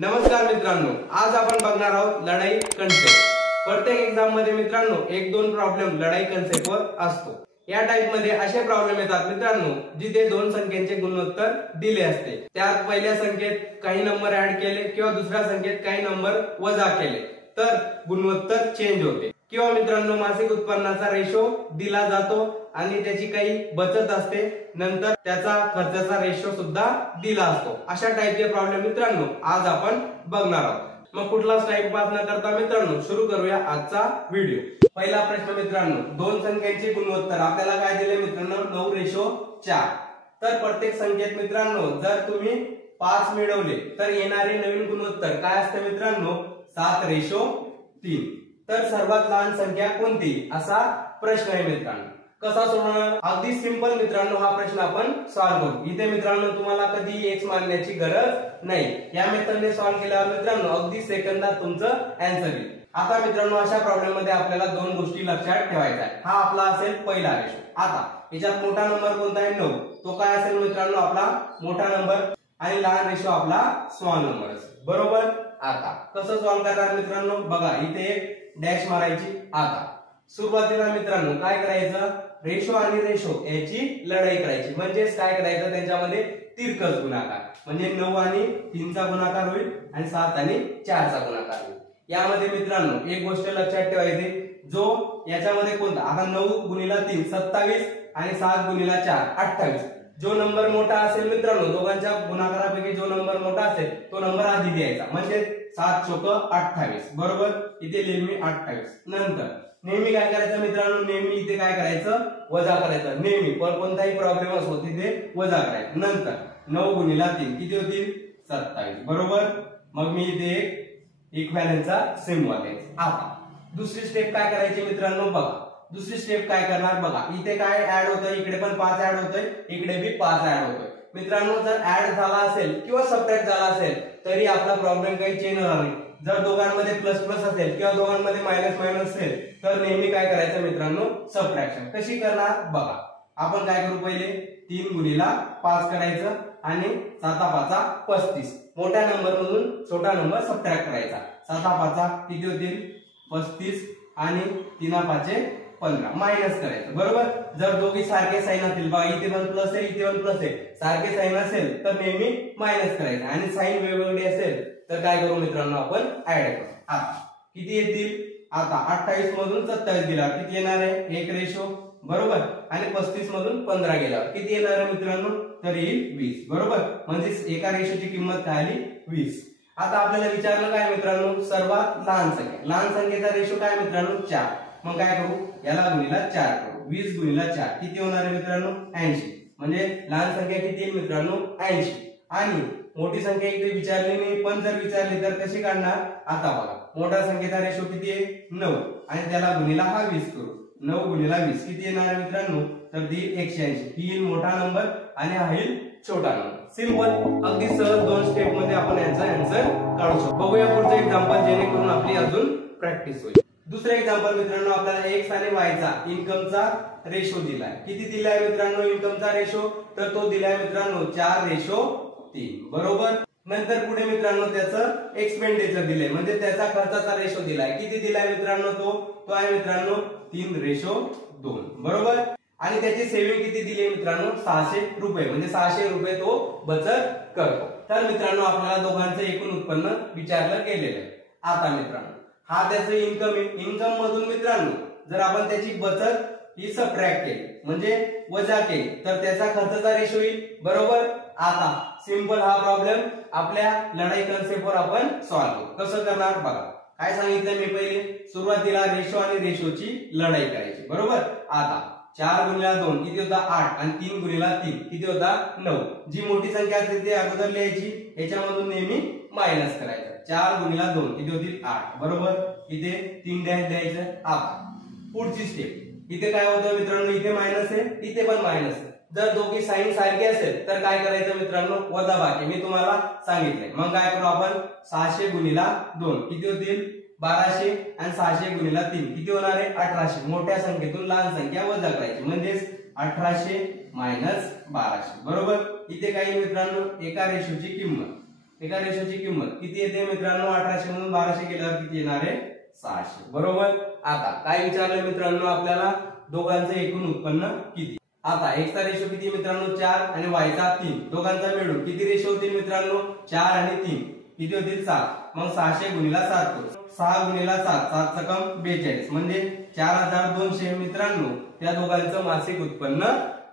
नमस्कार मित्रांनो, आज आपण बघणार आहोत लढाई कन्सेप्ट। प्रत्येक एग्जाम मध्ये मित्रांनो एक दोन प्रॉब्लेम लढाई कन्सेप्ट वर असतो। या टाइप मध्ये असे प्रॉब्लेम येतात मित्रांनो जिथे दोन संख्यांचे गुणोत्तर दिले असते, त्यात पहिल्या संख्येत काही नंबर ऍड केले किंवा दुसऱ्या संख्येत काही नंबर वजा केले तर गुणोत्तर चेंज होते। किंवा मित्रांनो मासिक उत्पन्नाचा रेशो दिला जातो आणि त्याची काही बचत असते, नंतर त्याचा खर्चाचा रेशो सुद्धा दिला असतो। अशा टाइपचे प्रॉब्लेम मित्रांनो आज आपण बघणार आहोत। मग कुठलाच टाइमपास न करता मित्रांनो सुरू करूया आजचा व्हिडिओ। पहिला प्रश्न मित्रांनो, दोन संख्यांचे गुणोत्तर आपल्याला काय दिले मित्रांनो 9:4। तर प्रत्येक संख्येत मित्रांनो जर तुम्ही 5 मिळवले तर येणारे नवीन गुणोत्तर काय असते मित्रांनो 7:3। तर सर्वात लहान संख्या कोणती असा प्रश्न आहे मित्रांनो। कसा सोडवणार? अगदी सिंपल मित्रांनो, हा प्रश्न आपण सॉल्व्ह करू। इथे मित्रांनो तुम्हाला कधी एक्स मानण्याची गरज नाही। या मेथडने सॉल्व्ह केल्यावर मित्रांनो अगदी सेकंदात तुमचं आन्सर येईल। आता मित्रांनो अशा प्रॉब्लेम मध्ये आपल्याला दोन गोष्टी लक्षात ठेवायच्या आहेत। हा आपला असेल पहिला रेशो। आता याच्यात मोठा नंबर कोणता आहे 9, तो काय असेल मित्रांनो आपला मोठा नंबर आणि लहान रेशो आपला स्मॉल नंबर असेल, बरोबर। आता कसं सॉल्व्ह करणार मित्रांनो, बघा इथे एक डॅश मारायची। आता सुरुवातीला मित्रांनो काय करायचं, रेशो आणि रेशो याची लढाई करायची। म्हणजेच काय करायचं, त्यांच्यामध्ये तिरकस गुणाकार, म्हणजे 9 आणि 3 चा गुणाकार होईल आणि 7 आणि 4 चा गुणाकार होईल। यामध्ये मित्रांनो एक गोष्ट लक्षात ठेवायची, जो याच्यामध्ये कोणता, आता 9 गुणिला 3 27 आणि 7 गुणिला 4 28। जो नंबर मोठा असेल मित्रांनो, दोघांच्या गुणाकारापैकी जो नंबर मोठा असेल तो नंबर आधी द्यायचा, म्हणजे 7 चोक 28, बरोबर। इथे लिहिल मी 28। नंतर नेहमी काय करायचं मित्रांनो, नेहमी इथे काय करायचं वजा करायचं। नेहमी पण कोणताही प्रॉब्लेम असो तिथे वजा करायचं। नंतर 9 गुणिला 3 किती होतील 27, बरोबर। मग मी इथे इक्वॅलेंटचा सिम्बॉल द्यायचा। आता दुसरी स्टेप काय करायची मित्रांनो, बघा दुसरी स्टेप काय करणार, बघा इथे काय ऍड होतंय, इकडे पण 5 ऍड होतंय, इकडे बी 5 ऍड होतोय मित्रांनो। जर ऍड झाला असेल किंवा सबट्रॅक्ट झाला असेल तरी आपला प्रॉब्लेम काही चेंज होणार नाही। जर दोघांमध्ये प्लस प्लस असेल किंवा दोघांमध्ये मायनस मायनस असेल तर नेहमी काय करायचं मित्रांनो सबट्रॅक्शन। कशी करणार बघा, आपण काय करू, पहिले 3 गुणिला 5 करायचं आणि 7 5 35। मोठ्या नंबर मधून छोटा नंबर सबट्रॅक्ट करायचा। 7 5 किती होतील 35 आणि 3 5 15 मायनस करायचं, बरोबर। जर दोघी सारखे साइन असतील, बघा इथे पण प्लस आहे इथे पण प्लस आहे, सारखे साइन असेल तर नेहमी मायनस करायचं आणि साइन वेगवेगळी असेल तर काय करू मित्रांनो आपण ऍड करू। आता किती येतील, आता 28 मधून 27 गेल्यावर किती येणार आहे 1 रेशो, बरोबर। आणि 35 मधून 15 गेल्यावर किती येणार आहे मित्रांनो, तर येईल 20, बरोबर। म्हणजे एका रेशोची किंमत काय आली 20। आता आपल्याला विचारलं काय मित्रांनो, सर्वात लहान संख्या, लहान संख्येचा रेशो काय मित्रांनो 4। मग काय करू, याला गुणिला 4 करू। 20 गुणिला 4 किती होणार आहे मित्रांनो 80। म्हणजे लहान संख्या किती येईल मित्रांनो 80। आणि मोठी संख्या इथे विचारली नाही, पण जर विचारली तर कशी काढणार, आता बघा मोठ्या संख्येचा रेशो किती आहे 9 आणि त्याला गुणिला हा 20 करू। 9 गुणिला 20 किती येणार आहे मित्रांनो, तर ती 180। ही येईल मोठा नंबर आणि हा येईल छोटा नंबर। सिंपल, अगदी सहज 2 स्टेप मध्ये आपण याचा आन्सर काढू शकतो। बघूया पुढचं एक्झाम्पल, जेणेकरून आपली अजून प्रॅक्टिस होईल। दुसरं एक्झाम्पल मित्रांनो, आपल्याला एक्स आणि वायचा इन्कमचा रेशो दिलाय। किती दिलाय मित्रांनो इन्कमचा रेशो, तर तो दिलाय मित्रांनो 4:3, बरोबर। नंतर पुढे मित्रांनो त्याचं एक्सपेंडिचर दिले, म्हणजे त्याचा खर्चाचा रेशो दिलाय। किती दिलाय मित्रांनो, तो आहे मित्रांनो 3:2, बरोबर। आणि त्याची सेव्हिंग किती दिली मित्रांनो 600 रुपये, म्हणजे 600 रुपये तो बचत करतो। तर मित्रांनो आपल्याला दोघांचं एकूण उत्पन्न विचारलं गेलेलं आहे। आता मित्रांनो हा त्याचं इन्कम आहे। इन्कम मधून मित्रांनो जर आपण त्याची बचत ही सबट्रॅक्ट केली, म्हणजे वजा केली, तर त्याचा खर्चाचा रेशो येईल, बरोबर। आता सिंपल हा प्रॉब्लेम आपल्या लढाई कन्सेप्टवर आपण सॉल्व्ह करू। कसं करणार बघा, काय सांगितलं मी पहिले, सुरुवातीला रेशो आणि रेशोची लढाई करायची, बरोबर। आता 4 गुणिला 2 किती होता 8 आणि 3 गुणिला 3 किती होता 9। जी मोठी संख्या असेल ती अगोदर लिहायची, याच्यामधून नेहमी मायनस करायचं। 4 गुणिला 2 किती होतील 8, बरोबर। इथे 3 डॅश द्यायचं। आता पुढची स्टेप, इथे काय होतं मित्रांनो, इथे मायनस आहे इथे पण मायनस आहे। जर दोघी साइन सारखी असेल तर काय करायचं मित्रांनो वजाबाकी, मी तुम्हाला सांगितलंय। मग काय करू आपण 600 गुणिला 2 किती होतील 1200 आणि 600 गुणिला 3 किती होणार आहे 1800। मोठ्या संख्येतून लहान संख्या वजा करायची, म्हणजेच 1800 - 1200, बरोबर। इथे काही मित्रांनो एका रेशोची किंमत एका रेशोची किंमत किती येते मित्रांनो 1800 मधून 1200 गेल्यावर किती येणार आहे 600 बरोबर। आता काय विचारलं मित्रांनो आपल्याला दोघांचं एकूण उत्पन्न किती। आता x चा रेशो किती मित्रांनो 4 आणि y चा 3 दोघांचा मिळून किती रेशो होतील मित्रांनो 4 आणि 3 किती होतील 7 मग 600 गुणिला 7 करू 6 गुणिला 7 7 चकम 42 म्हणजे 4200 मित्रांनो त्या दोघांचं मासिक उत्पन्न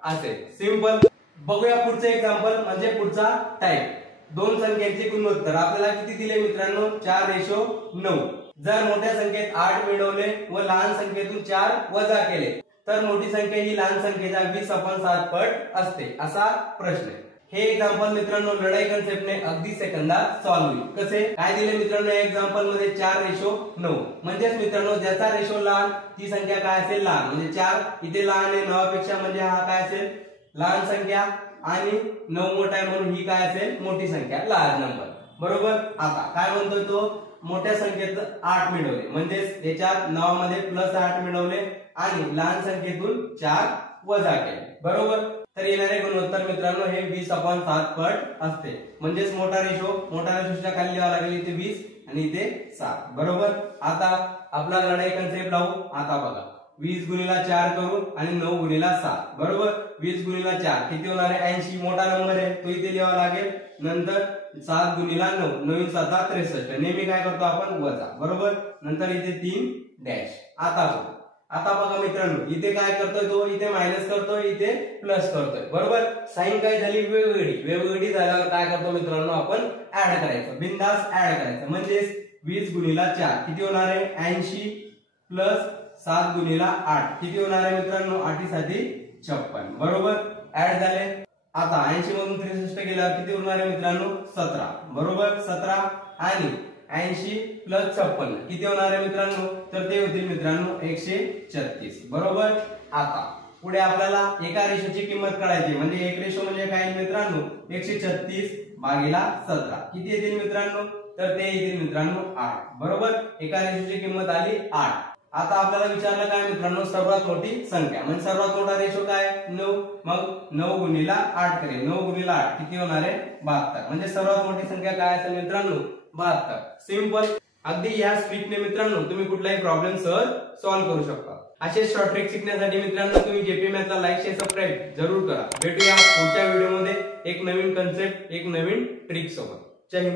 असेल। सिंपल। बघूया पुढचं एक्झाम्पल म्हणजे पुढचा टाइप दोन संख्यांचे गुणोत्तर आपल्याला किती दिले मित्रांनो 4:9 जर मोठ्या संख्येत 8 मिळवले व लहान संख्येतून 4 वजा केले तर मोठी संख्या ही लहान संख्येच्या 20/7 पट असते असा प्रश्न आहे। हे एक्झाम्पल मित्रांनो लढाई कन्सेप्टने अगदी सेकंदात सॉल्व्ह होईल। कसे काय दिले मित्रांनो या एक्झाम्पल मध्ये 4:9 म्हणजेच मित्रांनो ज्याचा रेशो लहान ती संख्या काय असेल लहान म्हणजे 4 इथे लहान आहे 9 पेक्षा म्हणजे हा काय असेल लहान संख्या आणि 9 मोठा आहे म्हणून ही काय असेल मोठी संख्या लार्ज नंबर बरोबर। आता काय म्हणतोय तो मोठ्या संख्येत 8 मिळवले म्हणजेच याच्यात नावामध्ये +8 मिळवले आणि लहान संख्येतून 4 वजा केले बरोबर। तर येणारे गुणोत्तर मित्रांनो हे 20/7 पट असते म्हणजेच मोठा रेशोच्या खाली लिहावा लागेल इथे 20 आणि इथे 7 बरोबर। आता आपला लढाई कन्सेप्ट लावू। आता बघा 20 गुणिला 4 करू आणि 9 गुणिला 7 बरोबर। 20 गुणिला 4 किती होणार आहे 80 मोठा नंबर आहे तो इथे लिहावा लागेल नंतर 7 गुणिला 9 9 7 63 नेहमी काय करतो आपण वजा बरोबर नंतर इथे 3 डॅश। आता बघा मित्रांनो इथे काय करतोय तो इथे मायनस करतोय इथे प्लस करतोय बरोबर। साइन काय झाली वेगवेगळी झाल्यावर काय करतो मित्रांनो आपण ऍड करायचं बिंदास ऍड करायचं म्हणजे 20 गुणिला 4 किती होणार आहे 80 प्लस 7 गुणिला 8 किती होणार आहे मित्रांनो 8 साठी 56 बरोबर ऍड झाले। आता 80 मधून 63 गेल्यावर किती होणार आहे मित्रांनो 17 बरोबर 17 आणि 80 प्लस 56 किती होणार आहे मित्रांनो तर ते होतील मित्रांनो 136 बरोबर। आता पुढे आपल्याला एका रेशोची किंमत काढायची म्हणजे एक रेशो म्हणजे काय मित्रांनो 136 भागिले 17 किती येतील मित्रांनो तर ते येतील मित्रांनो 8 बरोबर। एका रेशोची किंमत आली 8। आता आपल्याला विचारलं काय मित्रांनो सर्वात मोठी संख्या म्हणजे सर्वात मोठा रेशो काय 9 मग 9 गुणिला 8 करेल 9 गुणिला 8 किती होणार आहे 72 म्हणजे सर्वात मोठी संख्या काय असेल मित्रांनो 72 सिंपल। अगदी या स्ट्रिक्टने मित्रांनो तुम्ही कुठलाही प्रॉब्लेम सहज सॉल्व्ह करू शकता। असे शॉर्ट ट्रिक शिकण्यासाठी मित्रांनो तुम्ही जेपी मॅथला लाईक शेअर सबस्क्राईब जरूर करा। भेटूया पुढच्या व्हिडिओमध्ये एक नवीन कन्सेप्ट एक नवीन ट्रिक सोबत। जय हिंद।